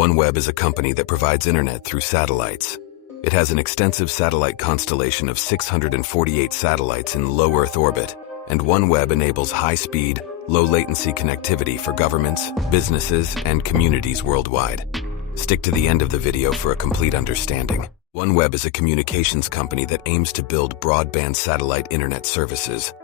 OneWeb is a company that provides internet through satellites. It has an extensive satellite constellation of 648 satellites in low Earth orbit, and OneWeb enables high-speed, low-latency connectivity for governments, businesses, and communities worldwide. Stick to the end of the video for a complete understanding. OneWeb is a communications company that aims to build broadband satellite internet services.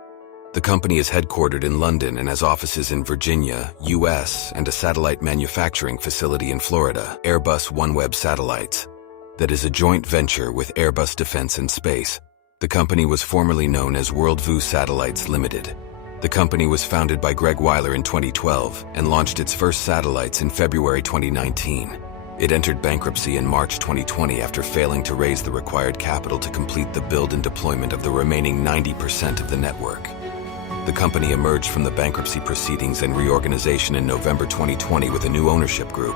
The company is headquartered in London and has offices in Virginia, US, and a satellite manufacturing facility in Florida, Airbus OneWeb Satellites, that is a joint venture with Airbus Defence and Space. The company was formerly known as Worldview Satellites Limited. The company was founded by Greg Weiler in 2012 and launched its first satellites in February 2019. It entered bankruptcy in March 2020 after failing to raise the required capital to complete the build and deployment of the remaining 90% of the network. The company emerged from the bankruptcy proceedings and reorganization in November 2020 with a new ownership group.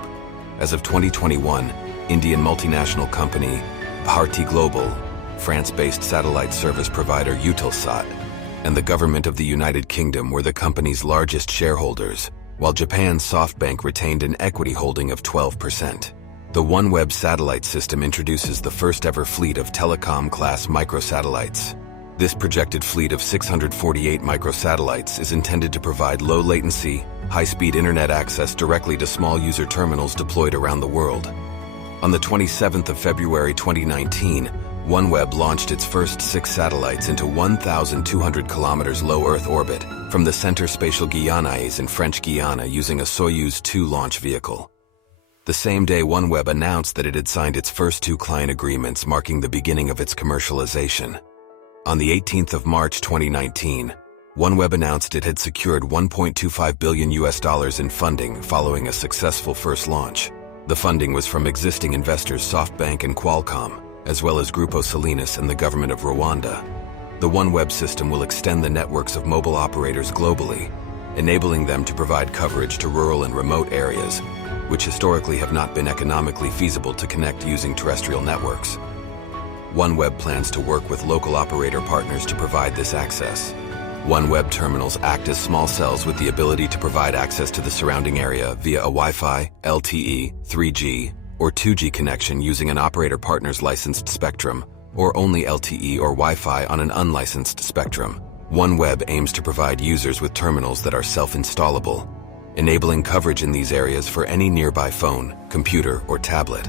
As of 2021, Indian multinational company Bharti Global, France-based satellite service provider Eutelsat, and the government of the United Kingdom were the company's largest shareholders, while Japan's SoftBank retained an equity holding of 12%. The OneWeb satellite system introduces the first-ever fleet of telecom-class microsatellites. This projected fleet of 648 microsatellites is intended to provide low-latency, high-speed internet access directly to small user terminals deployed around the world. On the 27th of February 2019, OneWeb launched its first 6 satellites into 1,200 kilometers low Earth orbit from the Centre Spatial Guyanais in French Guiana using a Soyuz 2 launch vehicle. The same day, OneWeb announced that it had signed its first 2 client agreements, marking the beginning of its commercialization. On the 18th of March 2019, OneWeb announced it had secured $1.25 billion in funding following a successful first launch. The funding was from existing investors SoftBank and Qualcomm, as well as Grupo Salinas and the government of Rwanda. The OneWeb system will extend the networks of mobile operators globally, enabling them to provide coverage to rural and remote areas, which historically have not been economically feasible to connect using terrestrial networks. OneWeb plans to work with local operator partners to provide this access. OneWeb terminals act as small cells with the ability to provide access to the surrounding area via a Wi-Fi, LTE, 3G, or 2G connection using an operator partner's licensed spectrum, or only LTE or Wi-Fi on an unlicensed spectrum. OneWeb aims to provide users with terminals that are self-installable, enabling coverage in these areas for any nearby phone, computer, or tablet.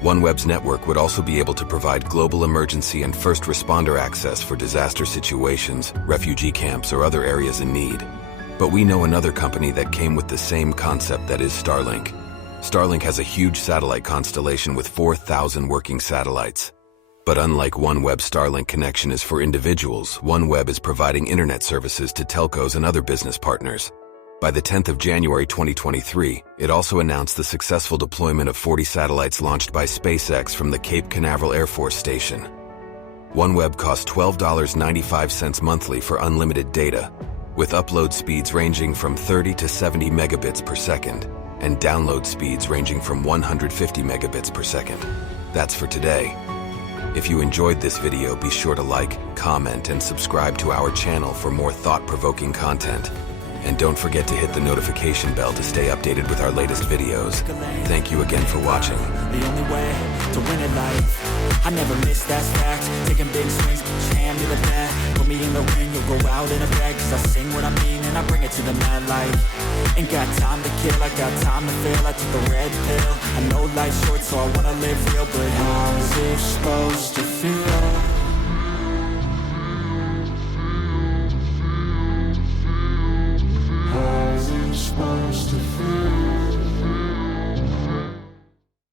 OneWeb's network would also be able to provide global emergency and first responder access for disaster situations, refugee camps, or other areas in need. But we know another company that came with the same concept, that is Starlink. Starlink has a huge satellite constellation with 4,000 working satellites. But unlike OneWeb, Starlink connection is for individuals. OneWeb is providing internet services to telcos and other business partners. By the 10th of January 2023, it also announced the successful deployment of 40 satellites launched by SpaceX from the Cape Canaveral Air Force Station. OneWeb costs $12.95 monthly for unlimited data, with upload speeds ranging from 30 to 70 megabits per second, and download speeds ranging from 150 megabits per second. That's for today. If you enjoyed this video, be sure to like, comment, and subscribe to our channel for more thought-provoking content. And don't forget to hit the notification bell to stay updated with our latest videos. Thank you again for watching. The only way to win at life, I never miss, that's fact. Taking big swings, put your hand to the bat. Put me in the ring, you'll go out in a bag. Cause I sing what I mean and I bring it to the mad light. Ain't got time to kill, I got time to feel. I took the red pill, I know life's short so I wanna live real. But how's it supposed